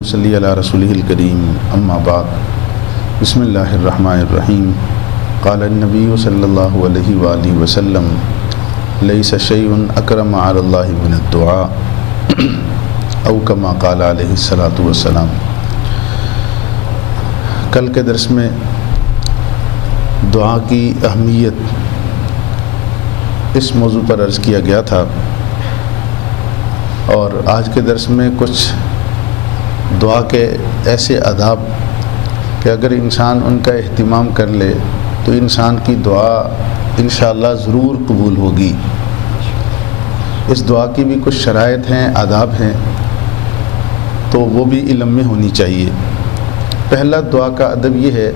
صلی علی رسولہ الکریم اما بعد بسم اللہ الرحمن الرحیم قال النبی صلی اللہ علیہ وآلہ وسلم لیس شیء اکرم علی اللہ من الدعاء او کما قال علیہ الصلاۃ والسلام۔ کل کے درس میں دعا کی اہمیت اس موضوع پر عرض کیا گیا تھا، اور آج کے درس میں کچھ دعا کے ایسے آداب کہ اگر انسان ان کا اہتمام کر لے تو انسان کی دعا انشاءاللہ ضرور قبول ہوگی۔ اس دعا کی بھی کچھ شرائط ہیں، آداب ہیں، تو وہ بھی علم میں ہونی چاہیے۔ پہلا دعا کا ادب یہ ہے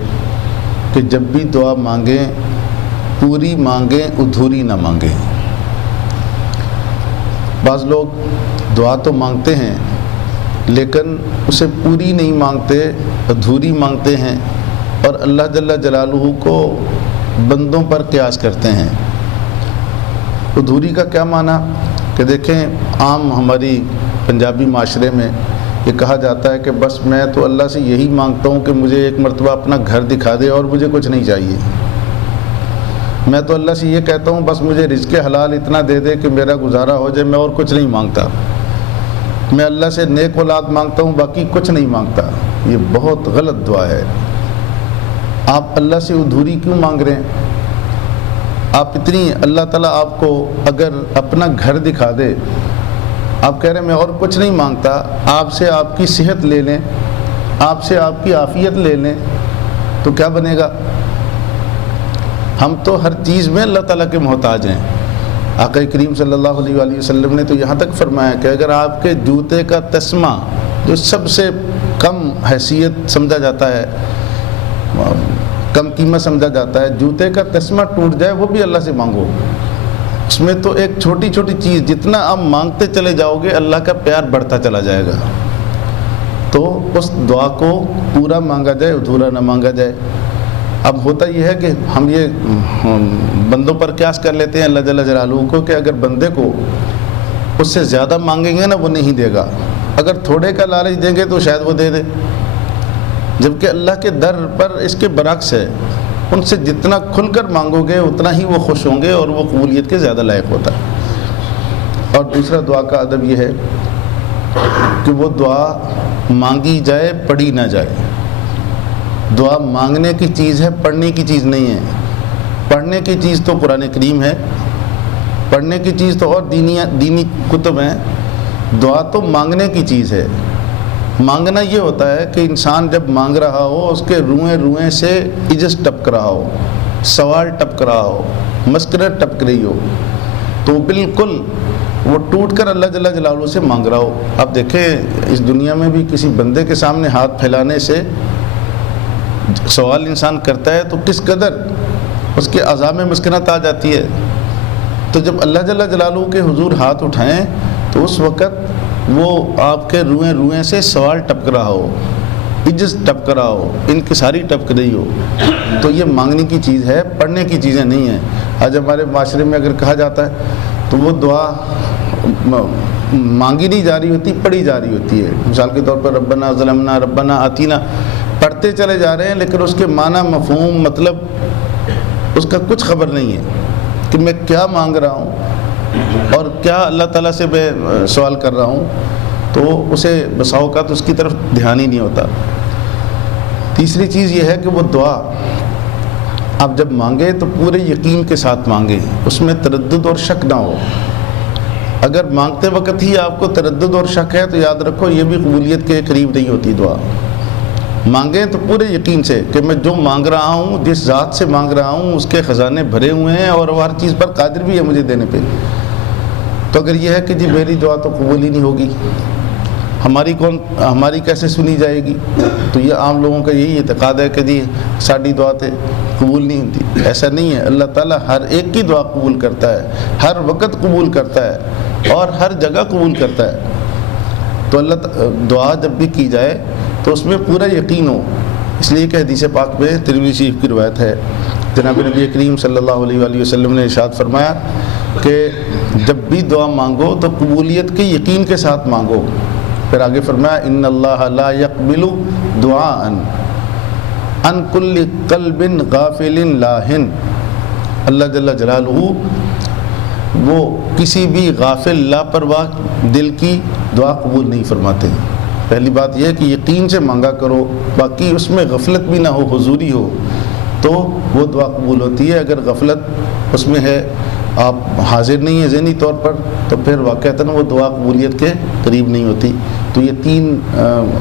کہ جب بھی دعا مانگیں پوری مانگیں، ادھوری نہ مانگیں۔ بعض لوگ دعا تو مانگتے ہیں لیکن اسے پوری نہیں مانگتے، ادھوری مانگتے ہیں، اور اللہ جل جلالہ کو بندوں پر قیاس کرتے ہیں۔ ادھوری کا کیا معنی کہ دیکھیں، عام ہماری پنجابی معاشرے میں یہ کہا جاتا ہے کہ بس میں تو اللہ سے یہی مانگتا ہوں کہ مجھے ایک مرتبہ اپنا گھر دکھا دے اور مجھے کچھ نہیں چاہیے۔ میں تو اللہ سے یہ کہتا ہوں بس مجھے رزق حلال اتنا دے دے کہ میرا گزارا ہو جائے، میں اور کچھ نہیں مانگتا۔ میں اللہ سے نیک اولاد مانگتا ہوں، باقی کچھ نہیں مانگتا۔ یہ بہت غلط دعا ہے۔ آپ اللہ سے ادھوری کیوں مانگ رہے ہیں؟ آپ اتنی اللہ تعالیٰ آپ کو اگر اپنا گھر دکھا دے، آپ کہہ رہے ہیں میں اور کچھ نہیں مانگتا، آپ سے آپ کی صحت لے لیں، آپ سے آپ کی عافیت لے لیں، تو کیا بنے گا؟ ہم تو ہر چیز میں اللہ تعالیٰ کے محتاج ہیں۔ آقا کریم صلی اللہ علیہ وآلہ وسلم نے تو یہاں تک فرمایا کہ اگر آپ کے جوتے کا تسمہ، جو سب سے کم حیثیت سمجھا جاتا ہے، کم قیمت سمجھا جاتا ہے، جوتے کا تسمہ ٹوٹ جائے وہ بھی اللہ سے مانگو۔ اس میں تو ایک چھوٹی چھوٹی چیز، جتنا آپ مانگتے چلے جاؤ گے اللہ کا پیار بڑھتا چلا جائے گا۔ تو اس دعا کو پورا مانگا جائے، ادھورا نہ مانگا جائے۔ اب ہوتا یہ ہے کہ ہم یہ بندوں پر قیاس کر لیتے ہیں اللہ جل جلالہ کو کہ اگر بندے کو اس سے زیادہ مانگیں گے نا وہ نہیں دے گا، اگر تھوڑے کا لالچ دیں گے تو شاید وہ دے دے، جبکہ اللہ کے در پر اس کے برعکس ہے۔ ان سے جتنا کھل کر مانگو گے اتنا ہی وہ خوش ہوں گے اور وہ قبولیت کے زیادہ لائق ہوتا ہے۔ اور دوسرا دعا کا ادب یہ ہے کہ وہ دعا مانگی جائے، پڑھی نہ جائے۔ دعا مانگنے کی چیز ہے، پڑھنے کی چیز نہیں ہے۔ پڑھنے کی چیز تو قرآن کریم ہے، پڑھنے کی چیز تو اور دینی کتب ہیں۔ دعا تو مانگنے کی چیز ہے۔ مانگنا یہ ہوتا ہے کہ انسان جب مانگ رہا ہو اس کے روئیں روئیں سے عجز ٹپک رہا ہو، سوال ٹپک رہا ہو، مسکنت ٹپک رہی ہو، تو بالکل وہ ٹوٹ کر اللہ جل جلالہ سے مانگ رہا ہو۔ اب دیکھیں اس دنیا میں بھی کسی بندے کے سامنے ہاتھ پھیلانے سے سوال انسان کرتا ہے تو کس قدر اس کے اعضاء میں مسکنت آ جاتی ہے۔ تو جب اللہ جل جلالہ کے حضور ہاتھ اٹھائیں تو اس وقت وہ آپ کے روئیں روئیں سے سوال ٹپک رہا ہو، عجز ٹپک رہا ہو، انکساری ٹپک رہی ہو، تو یہ مانگنے کی چیز ہے، پڑھنے کی چیزیں نہیں ہیں۔ آج ہمارے معاشرے میں اگر کہا جاتا ہے تو وہ دعا مانگی نہیں جا رہی ہوتی، پڑھی جا رہی ہوتی ہے۔ مثال کے طور پر ربنا ظلمنا، ربنا آتینا پڑھتے چلے جا رہے ہیں، لیکن اس کے معنی، مفہوم، مطلب اس کا کچھ خبر نہیں ہے کہ میں کیا مانگ رہا ہوں اور کیا اللہ تعالیٰ سے میں سوال کر رہا ہوں، تو اسے بسا اوقات اس کی طرف دھیان ہی نہیں ہوتا۔ تیسری چیز یہ ہے کہ وہ دعا آپ جب مانگیں تو پورے یقین کے ساتھ مانگیں، اس میں تردد اور شک نہ ہو۔ اگر مانگتے وقت ہی آپ کو تردد اور شک ہے تو یاد رکھو یہ بھی قبولیت کے قریب نہیں ہوتی دعا۔ مانگیں تو پورے یقین سے کہ میں جو مانگ رہا ہوں، جس ذات سے مانگ رہا ہوں، اس کے خزانے بھرے ہوئے ہیں اور وہ ہر چیز پر قادر بھی ہے مجھے دینے پہ۔ تو اگر یہ ہے کہ جی میری دعا تو قبول ہی نہیں ہوگی، ہماری کیسے سنی جائے گی، تو یہ عام لوگوں کا یہی اعتقاد ہے کہ جی ساری دعا تے قبول نہیں ہوتی۔ ایسا نہیں ہے، اللہ تعالیٰ ہر ایک کی دعا قبول کرتا ہے، ہر وقت قبول کرتا ہے اور ہر جگہ قبول کرتا ہے۔ تو دعا جب بھی کی جائے تو اس میں پورا یقین ہو۔ اس لیے کہ حدیث پاک میں ترمذی شریف کی روایت ہے، جناب نبی کریم صلی اللہ علیہ وآلہ وسلم نے ارشاد فرمایا کہ جب بھی دعا مانگو تو قبولیت کے یقین کے ساتھ مانگو، پھر آگے فرمایا ان اللہ لا یقبل دعاء عن کل قلب غافل لاہن، اللہ جل جلالہ وہ کسی بھی غافل لاپرواہ دل کی دعا قبول نہیں فرماتے۔ پہلی بات یہ ہے کہ یقین سے مانگا کرو، باقی اس میں غفلت بھی نہ ہو، حضوری ہو، تو وہ دعا قبول ہوتی ہے۔ اگر غفلت اس میں ہے، آپ حاضر نہیں ہیں ذہنی طور پر، تو پھر واقعتاً وہ دعا قبولیت کے قریب نہیں ہوتی۔ تو یہ 3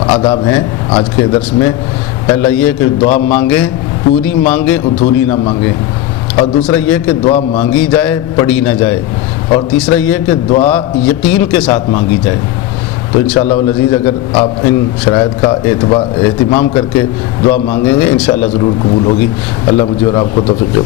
آداب ہیں آج کے درس میں۔ پہلا یہ کہ دعا مانگیں، پوری مانگیں، ادھوری نہ مانگیں، اور دوسرا یہ کہ دعا مانگی جائے، پڑھی نہ جائے، اور تیسرا یہ کہ دعا یقین کے ساتھ مانگی جائے۔ تو انشاءاللہ العزیز اگر آپ ان شرائط کا اہتمام کر کے دعا مانگیں گے، انشاءاللہ ضرور قبول ہوگی۔ اللہ مجھے اور آپ کو توفیق دے۔